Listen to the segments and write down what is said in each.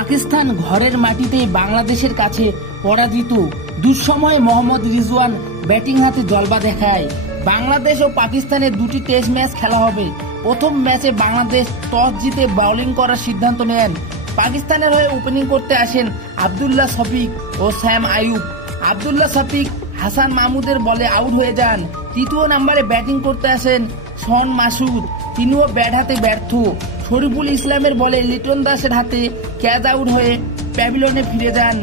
পাকিস্তান ঘরের মাটিতে বাংলাদেশের কাছে পরাজিত। দুঃসময়ে মোহাম্মদ রিজওয়ান ব্যাটিং হাতে জলবা দেখায়। বাংলাদেশ ও পাকিস্তানের দুটি টেস্ট ম্যাচ খেলা হবে। প্রথম ম্যাচে বাংলাদেশ টস জিতে বোলিং করার সিদ্ধান্ত নেন। পাকিস্তানের হয়ে ওপেনিং করতে আসেন আব্দুল্লাহ শফিক ও স্যাম আইয়ুব। আব্দুল্লাহ শফিক হাসান মাহমুদের বলে আউট হয়ে যান। তৃতীয় নম্বরে ব্যাটিং করতে আসেন শন মাসুদ, তিনিও ব্যাট হাতে ব্যর্থ। শরীফুল ইসলামের বলে লিটন দাসের হাতে ক্যাচ আউট হয়ে প্যাভিলিয়নে ফিরে যান।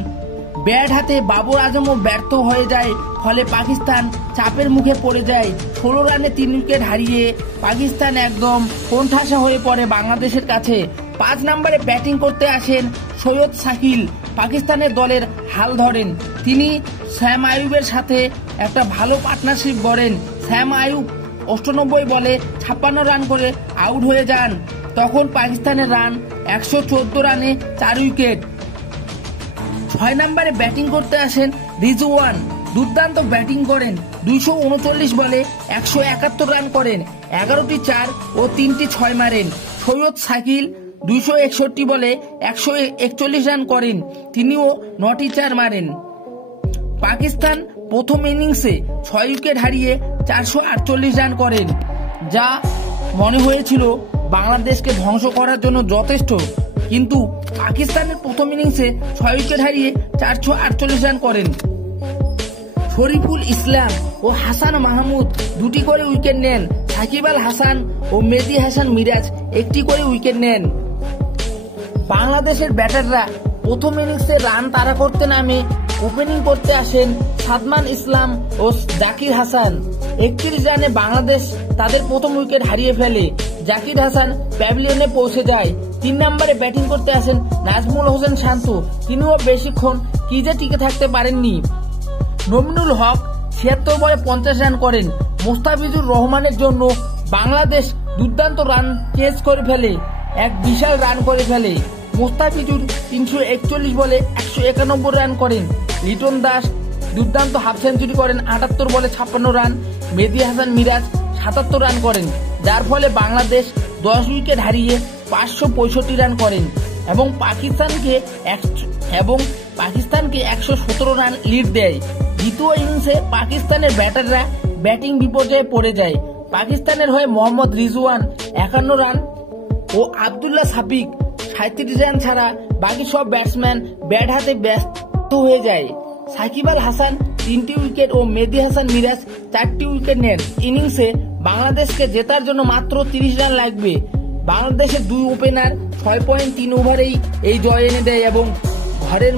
ব্যাট হাতে বাবর আজমও ব্যর্থ হয়ে যায়, ফলে পাকিস্তান চাপের মুখে পড়ে যায়। 16 রানে 3 উইকেট হারিয়ে পাকিস্তান একদম কোণঠাসা হয়ে পড়ে বাংলাদেশের কাছে। 5 নম্বরে ব্যাটিং করতে আসেন সৈয়দ শাকিল, পাকিস্তানের দলের হাল ধরেন। তিনি স্যাম আইয়ুবের সাথে একটা ভালো পার্টনারশিপ গড়েন। স্যাম আইয়ুব 98 বলে 56 রান করে আউট হয়ে যান। তখন পাকিস্তানের রান 114 রানে 4 উইকেট। 6 নম্বরে ব্যাটিং করতে আসেন রিজওয়ান, দুর্দান্ত ব্যাটিং করেন। 239 বলে 171 রান করেন, 11টি 4 ও 3টি 6 মারেন। সৈয়দ শাকিল 261 বলে 141 রান করেন, তিনিও 9টি 4 মারেন। পাকিস্তান প্রথম ইনিংসে 6 উইকেট হারিয়ে 448 রান করেন, যা মনে হয়েছিল বাংলাদেশকে ধ্বংস করার জন্য যথেষ্ট। কিন্তু পাকিস্তানের প্রথম ইনিংসে 6 উইকেট হারিয়ে 448 রান করেন। শরীফুল ইসলাম ও হাসান মাহমুদ 2টি করে উইকেট নেন। সাকিব আল হাসান ও মেহেদী হাসান মিরাজ 1টি করে উইকেট নেন। বাংলাদেশের ব্যাটাররা প্রথম ইনিংসে রান তাড়া করতে নামে ওপেনিং করতে আসেন সাদমান ইসলাম ও জাকির হাসান। 31 রানে বাংলাদেশ তাদের প্রথম উইকেট হারিয়ে ফেলে। জাকির হাসান প্যাভিলিয়নে পৌঁছে যায়। 3 নম্বরে ব্যাটিং করতে আসেন নাজমুল হোসেন শান্ত, তিনিও বেশিক্ষণ ক্রিজে টিকে থাকতে পারেননি। নমিনুল হক 76 বলে 50 রান করেন। মোস্তাফিজুর রহমানের জন্য বাংলাদেশ দুর্দান্ত রান চেজ করে ফেলে, এক বিশাল রান করে ফেলে। মোস্তাফিজুর 341 বলে 191 রান করেন। লিটন দাস দুর্দান্ত হাফ সেঞ্চুরি করেন, 78 বলে 56 রান। মেহেদী হাসান মিরাজ 77 রান করেন, যার ফলে বাংলাদেশ 10 উইকেট হারিয়ে 565 রান করেন এবং পাকিস্তানকে 117 রান লিড দেয়। দ্বিতীয় ইনিংসে পাকিস্তানের ব্যাটাররা ব্যাটিং বিপর্যয়ে পড়ে যায়। পাকিস্তানের হয়ে মোহাম্মদ রিজওয়ান 51 রান ও আব্দুল্লাহ শফিক 37 রান ছাড়া বাকি সব ব্যাটসম্যান ব্যাট হাতে ব্যস্ত হয়ে যায়। সাকিব আল হাসান 3টি উইকেট ও মেহেদী হাসান মিরাজ 4টি উইকেট নেন। ইনিংসে বাংলাদেশকে জেতার জন্য মাত্র 30 রান লাগবে। বাংলাদেশের 2 ওপেনার 6.3 ওভারেই এই জয় এনে দেয় এবং ঘরের